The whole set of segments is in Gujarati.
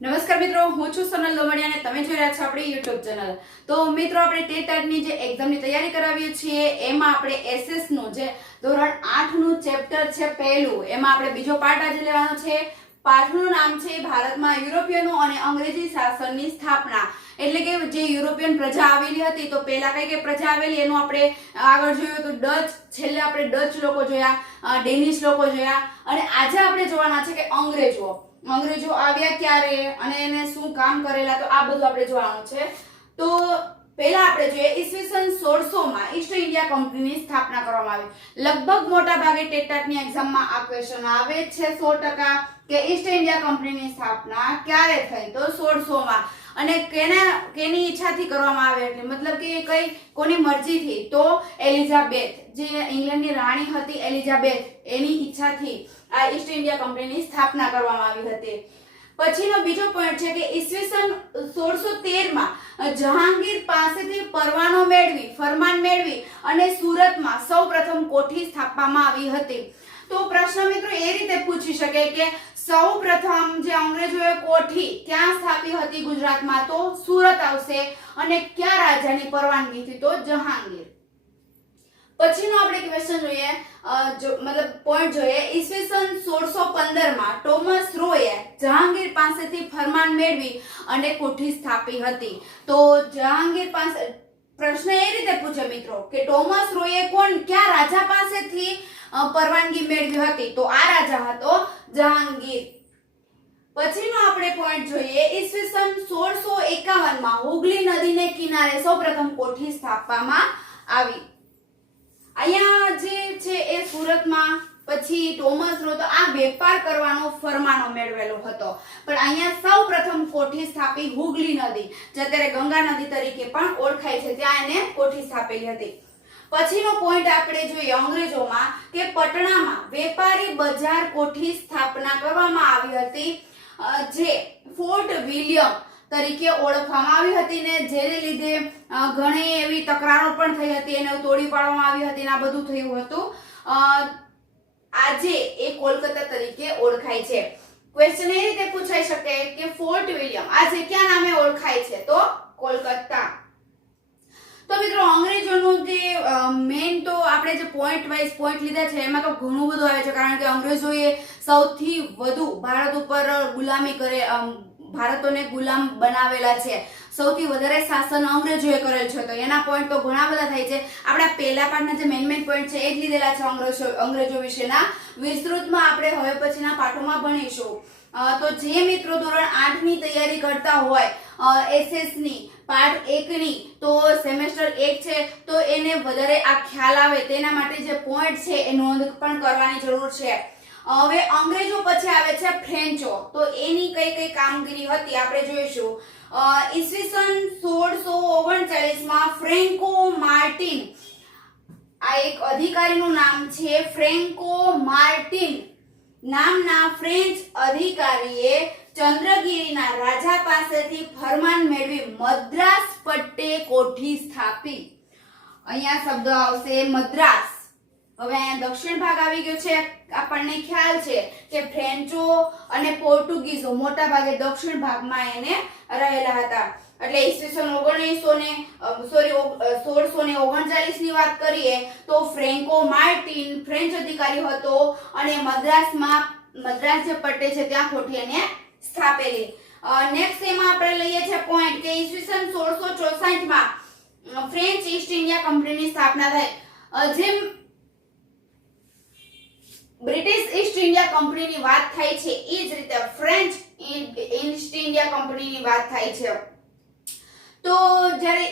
નમસ્કાર મિત્રો, હું છું સોનલ લોમડિયા અને તમે જોઈ રહ્યા છો આપણી YouTube ચેનલ। તો મિત્રો, આપણે ટેટની જે એક્ઝામની તૈયારી કરાવીએ છીએ એમાં આપણે એસએસ નું જે ધોરણ 8 નું ચેપ્ટર છે પહેલું, એમાં આપણે બીજો પાર્ટ આજે લેવાનો છે। પાઠનું નામ છે ભારતમાં યુરોપિયનો અને અંગ્રેજી શાસનની સ્થાપના। એટલે કે જે યુરોપિયન પ્રજા આવેલી હતી, તો પહેલા કઈ પ્રજા આવેલી એનું આપણે આગળ જોયું તો ડચ, છેલ્લે આપણે ડચ લોકો જોયા, ડેનિશ લોકો જોયા અને આજે આપણે જોવાના છે કે અંગ્રેજો આવ્યા ક્યારે અને એને શું કામ કરેલા, તો આ બધું આપણે જોવાનું છે। તો પહેલા આપણે જોઈએ ઈસવીસન 1600 માં ઈસ્ટ ઇન્ડિયા કંપનીની સ્થાપના કરવામાં આવી। લગભગ મોટા ભાગે ટેટની એક્ઝામમાં આ ક્વેશ્ચન આવે છે 100% કે ઈસ્ટ ઇન્ડિયા કંપનીની સ્થાપના ક્યારે થઈ, તો 1600 માં અને કેની ઈચ્છાથી કરવામાં આવે, એટલે મતલબ કે કોની મરજીથી, તો એલિઝાબેથ, જે ઇંગ્લેન્ડની રાણી હતી એલિઝાબેથ, એની ઈચ્છાથી આ ઈસ્ટ ઇન્ડિયા કંપનીની સ્થાપના કરવામાં આવી હતી। પછીનો બીજો પોઈન્ટ છે કે ઈસવીસન 1613 માં જહાંગીર પાસેથી ફરમાન મેળવી અને સુરતમાં સૌપ્રથમ કોઠી સ્થાપવામાં આવી હતી। તો પ્રશ્ન મિત્રો એ રીતે પૂછી શકે કે સૌપ્રથમ જે અંગ્રેજોએ કોઠી ક્યાં સ્થાપી હતી ગુજરાતમાં, તો સુરત આવશે અને કયા રાજાની પરવાનગીથી, તો જહાંગીર। પછીનો આપણે ક્વેશ્ચન જોઈએ, પોઈન્ટ જોઈએ ઈસવીસન 1615 માં ટોમસ રોયે જહાંગીર પાસેથી ફરમાન મેળવી અને કોઠી સ્થાપી હતી। તો જહાંગીર પાસે પ્રશ્ન એ રીતે પૂછે મિત્રો કે ટોમસ રોયે કયા રાજા પાસેથી પરવાનગી મેળવી હતી, તો આ રાજા હતો જહાંગીર। પછીનો આપણે પોઈન્ટ જોઈએ ઈસવીસન 1651 માં હુગલી નદીને કિનારે સૌપ્રથમ કોઠી સ્થાપવામાં આવી। અહીંયા જે છે એ સુરતમાં, પછી ટોમસ રો, તો આ વેપાર કરવાનો ફરમાનો મેળવેલો હતો, પણ અહીંયા સૌપ્રથમ કોઠી સ્થાપી હુગલી નદી, જે અત્યારે ગંગા નદી તરીકે પણ ઓળખાય છે, ત્યાં એને કોઠી સ્થાપેલી હતી। પછીનો પોઈન્ટ આપણે જોઈએ અંગ્રેજોમાં કે પટણામાં વેપારી બજાર કોઠી સ્થાપના કરવામાં આવી હતી, જે ફોર્ટ વિલિયમ તરીકે ઓળખવામાં આવી હતી ને જેને લીધે ઘણી એવી તકરારો પણ થઈ હતી, એને તોડી પાડવામાં આવી હતી, આ બધું થયું હતું। આજે એ કોલકાતા તરીકે ઓળખાય છે। ક્વેશ્ચન એ રીતે પૂછાઈ શકે કે ફોર્ટ વિલિયમ આજે કયા નામે ઓળખાય છે, તો કોલકાતા। તો મિત્રો, અંગ્રેજોનું જે મેઇન તો આપણે જે પોઈન્ટ વાઇઝ પોઈન્ટ લીધા છે એમાં તો ઘણું બધું આવે છે, કારણ કે અંગ્રેજોએ સૌથી વધુ ભારત ઉપર ભારતોને ગુલામ બનાવેલા છે, સૌથી વધારે શાસન અંગ્રેજોએ કરેલ છે, તો એના પોઈન્ટ તો ઘણા બધા થાય છે। આપણા પહેલા પાઠના જે મેઇન પોઈન્ટ છે એ જ લીધેલા છે અંગ્રેજો વિશેના, વિસ્તૃતમાં આપણે હવે પછીના પાઠોમાં ભણીશું। તો જે મિત્રો ધોરણ 8 ની તૈયારી કરતા હોય, એસએસ ની પાર્ટ 1 ની, તો સેમેસ્ટર 1 છે, તો એને વધારે આ ખ્યાલ આવે તેના માટે જે પોઈન્ટ છે એ નોંધ પણ કરવાની જરૂર છે। હવે અંગ્રેજો પછી આવે છે ફ્રેન્ચો, તો એની કઈ કામગીરી હતી આપણે જોઈશું। ઈસવીસન 1639 માં ફ્રેન્કો માર્ટિન, આ એક અધિકારીનું નામ છે, ફ્રેન્કો માર્ટિન નામના ફ્રેન્ચ અધિકારીએ ચંદ્રગીરીના રાજા પાસેથી ફરમાન મેળવી મદ્રાસ પટ્ટે કોઠી સ્થાપી। અહીંયા શબ્દ આવશે મદ્રાસ। હવે અહીંયા દક્ષિણ ભાગ આવી ગયો છે, આપણને ખ્યાલ છે કે ફ્રેન્ચો અને પોર્ટુગીઝો મોટા ભાગે દક્ષિણ ભાગમાં એને રહેલા હતા, એટલે ઈસવીસન 1639 ની વાત કરીએ તો ફ્રેન્કો માર્ટિન ફ્રેન્ચ અધિકારી હતો અને મદ્રાસ જે પટ્ટે છે ત્યાં કોઠી એને સ્થાપેલી। નેક્સ્ટ એમાં આપણે લઈએ છે પોઈન્ટ કે ઈસવીસન 1664 માં ફ્રેન્ચ ઈસ્ટ ઇન્ડિયા કંપનીની સ્થાપના થઈ। જેમ બ્રિટિશ ઈસ્ટ ઇન્ડિયા કંપનીની વાત થાય છે એ જ રીતે ફ્રેન્ચ ઈસ્ટ ઇન્ડિયા કંપનીની વાત થાય છે। તો જ્યારે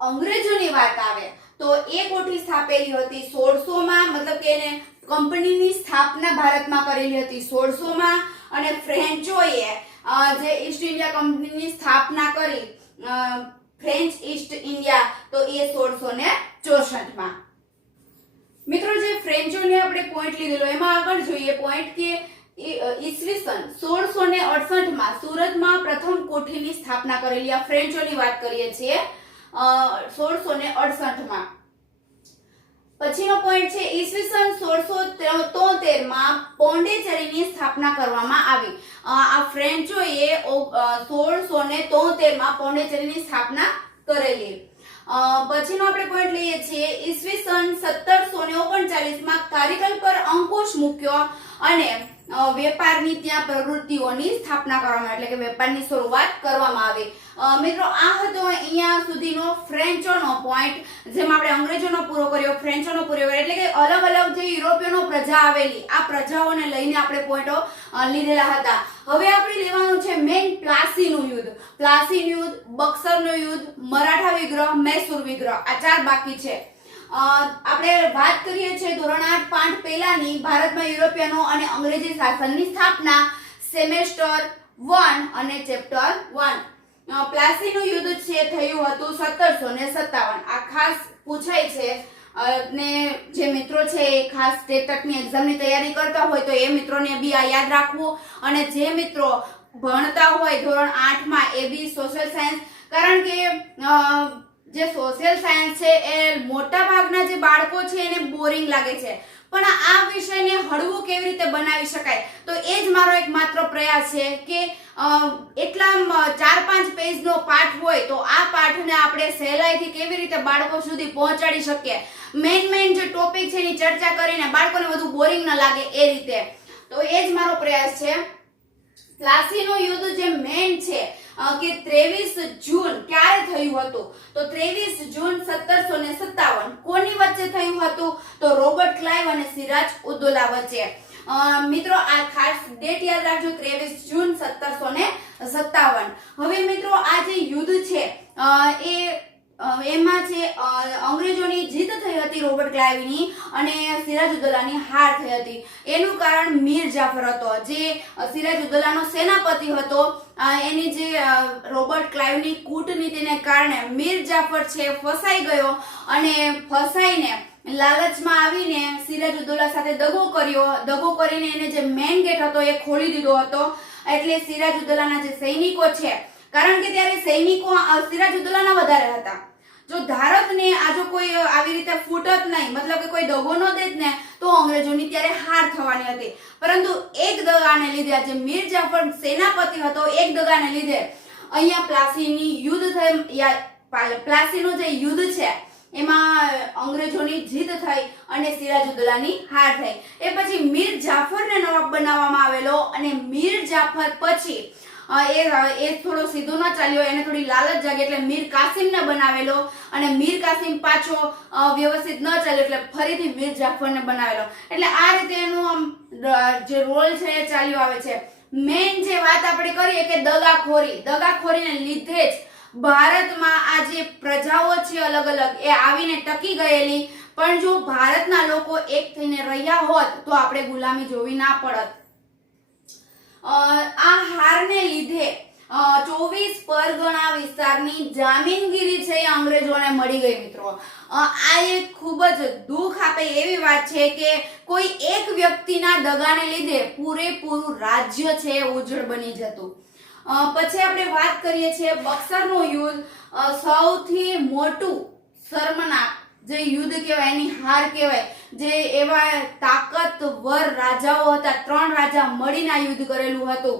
અંગ્રેજોની વાત આવે તો એ કોઠી સ્થાપેલી હતી 1600 માં, મતલબ કે એને કંપનીની સ્થાપના ભારતમાં કરેલી હતી 1600 માં, અને ફ્રેન્ચોએ જે ઈસ્ટ ઇન્ડિયા કંપનીની સ્થાપના કરી ફ્રેન્ચ ઈસ્ટ ઇન્ડિયા, તો એ 1664 માં। મિત્રો, જે ફ્રેન્ચોને આપણે પોઈન્ટ લીધેલો એમાં આગળ જોઈએ પોઈન્ટ કે ઈસવીસન 1668 માં સુરતમાં પ્રથમ કોઠીની સ્થાપના કરેલી, આ ફ્રેન્ચોની વાત કરીએ છીએ 1668 માં। પછીનો પોઈન્ટ છે ઈસવીસન 1673 માં પોંડિચેરીની સ્થાપના કરવામાં આવી. આ ફ્રેન્ચોએ 1673 માં પોંડિચેરીની સ્થાપના કરેલી. પછીનો આપણે પોઈન્ટ લઈએ છીએ ઈસવીસન 1739 માં કારીગલ પર અંકુશ મૂક્યો અને વેપારની ત્યાં પ્રવૃત્તિઓની સ્થાપના કરવામાં એટલે કે વેપારની શરૂઆત કરવામાં આવી. મિત્રો આ હતો અહીંયા સુધીનો ફ્રેન્ચોનો પોઈન્ટ, જેમાં આપણે અંગ્રેજોનો પૂરો કર્યો, ફ્રેન્ચોનો પૂરો કર્યો, એટલે કે અલગ અલગ જે યુરોપિયનો પ્રજા આવેલી આ પ્રજાઓને લઈને આપણે પોઈન્ટો લીધેલા હતા. હવે આપણે લેવાનું છે મેઇન પ્લાસીનું યુદ્ધ. પ્લાસીનું યુદ્ધ, બક્સરનું યુદ્ધ, મરાઠા વિગ્રહ, મૈસૂર વિગ્રહ, આ 4 બાકી છે. આપણે વાત કરીએ છીએ ધોરણ 8 પાઠ પહેલાની ભારતમાં યુરોપિયનો અને અંગ્રેજી શાસનની સ્થાપના, સેમેસ્ટર 1 અને ચેપ્ટર 1. પ્લાસીનું યુદ્ધ છે થયું હતું 1757. આ ખાસ પૂછાય છે ને જે મિત્રો છે એ ખાસ ટેટની એક્ઝામની તૈયારી કરતા હોય તો એ મિત્રોને બી આ યાદ રાખવું, અને જે મિત્રો ભણતા હોય ધોરણ 8 માં એ બી સોશિયલ સાયન્સ, કારણ કે જે સોશિયલ સાયન્સ છે એ મોટા ભાગના જે બાળકો છે એને બોરિંગ લાગે છે, પણ આ વિષયને હળવું કેવી રીતે બનાવી શકાય તો એ જ મારો એકમાત્ર પ્રયાસ છે કે એટલા 4-5 પેજનો પાઠ હોય તો આ પાઠને આપણે સહેલાઈથી કેવી રીતે બાળકો સુધી પહોંચાડી શકીએ, મેઇન જે ટોપિક છે એની ચર્ચા કરીને બાળકોને વધુ બોરિંગ ન લાગે એ રીતે, તો એ જ મારો પ્રયાસ છે. પ્લાસીનું યુદ્ધ જે મેઇન છે કે 23 જૂન ક્યારે થયું હતું તો 23 જૂન 1757 કોની વચ્ચે થયું હતું તો રોબર્ટ ક્લાઇવ અને સિરાજ ઉદ્દૌલા વચ્ચે. મિત્રો આ ખાસ ડેટ યાદ રાખજો, 23 જૂન 1757. હવે મિત્રો આ જે યુદ્ધ છે એમાં છે અંગ્રેજોની જીત થઈ હતી રોબર્ટ ક્લાઇવની અને સિરાજ ઉદ્દૌલાની હાર થઈ હતી. એનું કારણ મીર જાફર હતો, જે સિરાજ ઉદ્દૌલાનો સેનાપતિ હતો. એની જે રોબર્ટ ક્લાઇવની કૂટનીતિને કારણે મીર જાફર છે ફસાઈ ગયો અને ફસાઈને લાલચમાં આવીને સિરાજ ઉદ્દૌલા સાથે દગો કર્યો. દગો કરીને એને જે મેઇન ગેટ હતો એ ખોલી દીધો હતો. એટલે સિરાજ ઉદ્દૌલાના જે સૈનિકો છે, કારણ કે ત્યારે સૈનિકો સિરાજ ઉદ્દૌલાના વધારે હતા, જો ધારતને આ જો કોઈ આવી રીતે ફૂટત નહીં, મતલબ કે કોઈ દગો ન દેત ને તો અંગ્રેજોની ત્યારે હાર થવાની હતી. પરંતુ એક દગાને લીધે, જે મીર જાફર સેનાપતિ હતો, એક દગાને લીધે અહીંયા પ્લાસીની યુદ્ધ થઈ. પ્લાસીનું જે યુદ્ધ છે એમાં અંગ્રેજોની જીત થઈ અને સિરાજ ઉદ્દૌલાની હાર થઈ. એ પછી મીર જાફરને નવાબ બનાવવામાં આવેલો અને મીર જાફર પછી એ થોડો સીધો ન ચાલ્યો, એને થોડી લાલચ જાગી એટલે મીર કાસિમને બનાવેલો અને મીર કાસિમ પાછો વ્યવસ્થિત ન ચાલ્યો એટલે ફરીથી મીર જાફરને બનાવેલો. એટલે આ રીતે એનું જે રોલ છે એ ચાલ્યો આવે છે. મેઇન જે વાત આપણે કરીએ કે દગાખોરીને લીધે જ ભારતમાં આ જે પ્રજાઓ છે અલગ અલગ એ આવીને ટકી ગયેલી, પણ જો ભારતના લોકો એક થઈને રહ્યા હોત તો આપણે ગુલામી જોવી ના પડત. આ હારને લીધે 24 પરગણા વિસ્તારની જામીનગીરી છે એ અંગ્રેજોને મળી ગઈ. મિત્રો આ એક ખૂબ જ દુઃખ આપે એવી વાત છે કે કોઈ એક વ્યક્તિના દગાને લીધે પૂરેપૂરું રાજ્ય છે ઉજ્જડ બની જતું. પછી આપણે વાત કરીએ છીએ બક્સરનું યુદ્ધ. સૌથી મોટું શર્મનાક જે યુદ્ધ કહેવાય, એની હાર કહેવાય, જે એવા તાકાતવર રાજાઓ હતા, 3 રાજા મળીને આ યુદ્ધ કરેલું હતું,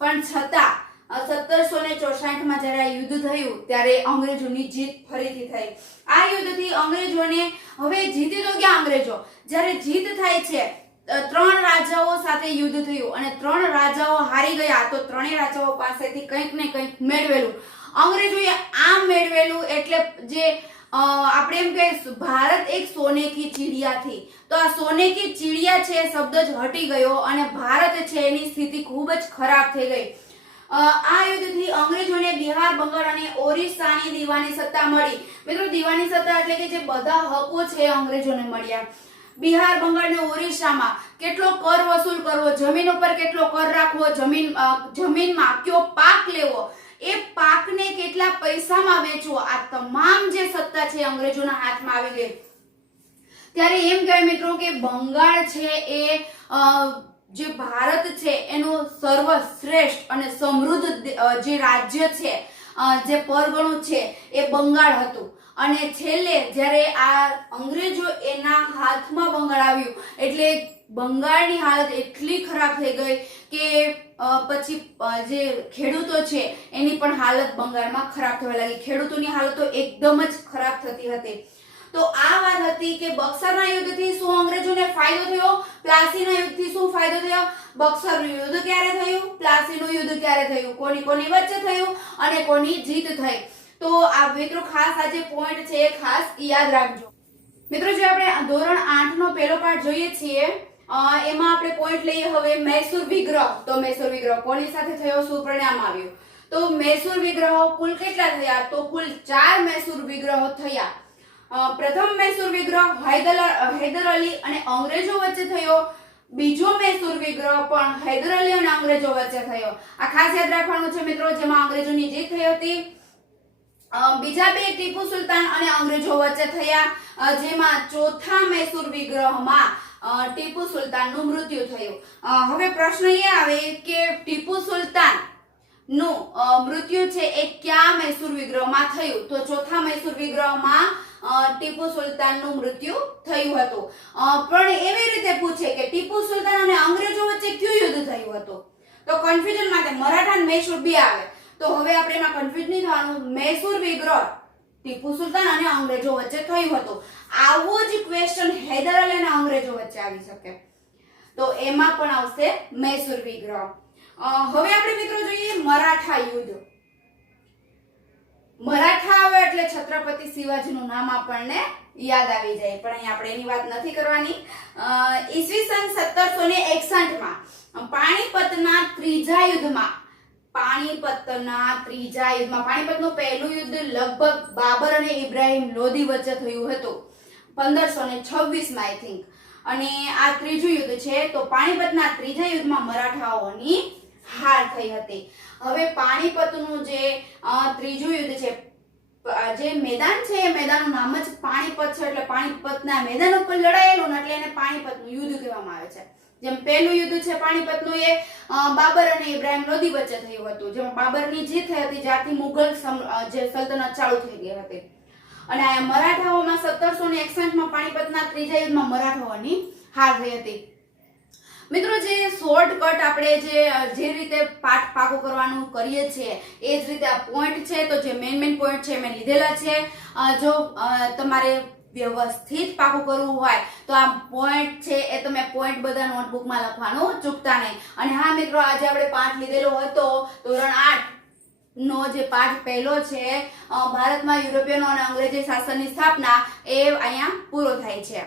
પણ છતાં 1764 જ્યારે આ યુદ્ધ થયું ત્યારે અંગ્રેજોની જીત ફરીથી થઈ. આ યુદ્ધથી અંગ્રેજોને હવે જીતી તો ગયા અંગ્રેજો, જ્યારે જીત થાય છે 3 રાજાઓ સાથે યુદ્ધ થયું અને 3 રાજાઓ હારી ગયા તો 3 રાજાઓ પાસેથી કંઈક ને કંઈક મેળવેલું. અંગ્રેજોએ આ મેળવેલું એટલે જે આપણે એમ કહે ભારત એક સોને કી ચીડિયા થી, તો આ સોને કી ચીડિયા છે શબ્દ જ હટી ગયો અને ભારત છે એની સ્થિતિ ખૂબ જ ખરાબ થઈ ગઈ. આ યુદ્ધથી અંગ્રેજોને બિહાર, બંગાળ અને ઓરિસ્સાની દીવાની સત્તા મળી. મિત્રો દીવાની સત્તા એટલે કે જે બધા હકો છે અંગ્રેજોને મળ્યા. બિહાર, બંગાળ અને ઓરિસ્સામાં કેટલો કર વસૂલ કરવો, જમીન ઉપર કેટલો કર રાખવો, જમીનમાં કયો પાક લેવો, એ પાકને કેટલા પૈસામાં વેચવો, આ તમામ જે સત્તા છે અંગ્રેજોના હાથમાં આવી ગઈ. ત્યારે એમ કહેવાય મિત્રો કે બંગાળ છે એ જે ભારત છે એનું સર્વશ્રેષ્ઠ અને સમૃદ્ધ જે રાજ્ય છે, જે પરગણું છે એ બંગાળ હતું અને છેલ્લે જ્યારે આ અંગ્રેજો એના હાથમાં બંગાળ આવ્યું એટલે બંગાળની હાલત એટલી ખરાબ થઈ ગઈ કે પછી જે ખેડૂતો છે એની પણ હાલત બંગાળમાં ખરાબ થવા લાગી. ખેડૂતોની હાલત તો એકદમ જ ખરાબ થતી હતી. તો આ વાત હતી કે બક્સરના યુદ્ધથી શું અંગ્રેજોને ફાયદો થયો, પ્લાસીના યુદ્ધથી શું ફાયદો થયો. બક્સરનું યુદ્ધ ક્યારે થયું, પ્લાસીનું યુદ્ધ ક્યારે થયું, કોની વચ્ચે થયું અને કોની જીત થઈ. તો આ મિત્રો ખાસ આ જે પોઈન્ટ છે એ ખાસ યાદ રાખજો. મિત્રો જે આપણે ધોરણ 8 નો પહેલો પાઠ જોઈએ છીએ એમાં આપણે પોઈન્ટ લઈએ હવે મૈસૂર વિગ્રહ. તો મૈસૂર વિગ્રહ કોની સાથે થયો, શું પરિણામ આવ્યું. તો મૈસૂર વિગ્રહો કુલ કેટલા થયા, તો કુલ 4 મૈસૂર વિગ્રહો થયા. પ્રથમ મૈસૂર વિગ્રહ હૈદર અલી અને અંગ્રેજો વચ્ચે થયો. બીજો મૈસૂર વિગ્રહ પણ હૈદર અલી અને અંગ્રેજો વચ્ચે થયો. આ ખાસ યાદ રાખવાનું છે મિત્રો, જેમાં અંગ્રેજોની જીત થઈ હતી. બીજા બે ટીપુ સુલતાન અને અંગ્રેજો વચ્ચે થયા, જેમાં ચોથા મૈસૂર વિગ્રહમાં ટીપુ સુલતાનનું મૃત્યુ થયું. હવે પ્રશ્ન એ આવે કે ટીપુ સુલતાન નું મૃત્યુ છે એ કયા મૈસૂર વિગ્રહમાં થયું. તો ચોથા મૈસૂર વિગ્રહમાં ટીપુ સુલતાનનું મૃત્યુ થયું હતું. પણ એવી રીતે પૂછે કે ટીપુ સુલતાન અને અંગ્રેજો વચ્ચે કયું યુદ્ધ થયું હતું. તો કન્ફ્યુઝન માટે મરાઠા અને મૈસૂર બે આવે. તો હવે આપણે એમાં કન્ફ્યુઝ નહીં થવાનું. મૈસૂર વિગ્રહ ટીપુ સુલતાન અને અંગ્રેજો વચ્ચે થયું હતું. આવો જ ક્વેશ્ચન હૈદર અલી અને અંગ્રેજો વચ્ચે આવી શકે, તો એમાં પણ આવશે મૈસૂર વિગ્રહ. હવે આપણે મિત્રો જોઈએ મરાઠા યુદ્ધ. મરાઠા આવે એટલે છત્રપતિ શિવાજીનું નામ આપણને યાદ આવી જાય, પણ અહીં આપણે એની વાત નથી કરવાની. ઈસવીસન 1761 માં પાણીપતના ત્રીજા યુદ્ધમાં પાણીપતનું પહેલું યુદ્ધ લગભગ બાબર અને ઇબ્રાહિમ લોધી વચ્ચે થયું હતું 1526 માં આઈ થિંક. અને આ ત્રીજું યુદ્ધ છે. તો પાણીપતના ત્રીજા યુદ્ધમાં મરાઠાઓની હાર થઈ હતી. હવે પાણીપતનું જે ત્રીજું યુદ્ધ છે, જે મેદાન છે એ મેદાનનું નામ જ પાણીપત છે, એટલે પાણીપતના મેદાન ઉપર લડાયેલું એટલે એને પાણીપતનું યુદ્ધ કહેવામાં આવે છે. જેમ પહેલું યુદ્ધ છે પાણીપતનું એ બાબર અને ઇબ્રાહિમ લોધી વચ્ચે થયું હતું, જેમાં બાબરની જીત થઈ હતી, જ્યાંથી મુઘલ જે સલ્તનત ચાલુ થઈ ગઈ હતી. અને આ મરાઠાઓમાં 1761 માં પાણીપતના ત્રીજા યુદ્ધમાં મરાઠાઓની હાર થઈ હતી. મિત્રો જે શોર્ટકટ આપણે જે રીતે પાઠ પાકો કરવાનું કરીએ છીએ એ જ રીતે આ પોઈન્ટ છે. તો જે મેઇન પોઈન્ટ છે મેં લીધેલા છે. જો તમારે વ્યવસ્થિત પાકું કરવું હોય તો આ પોઈન્ટ છે એ તમે પોઈન્ટ બધા નોટબુકમાં લખવાનું ચૂકતા નહીં. અને હા મિત્રો, આજે આપણે પાઠ લીધેલો હતો ધોરણ 8 નો જે પાઠ પહેલો છે ભારતમાં યુરોપિયનો અને અંગ્રેજી શાસનની સ્થાપના, એ અહીંયા પૂરો થાય છે.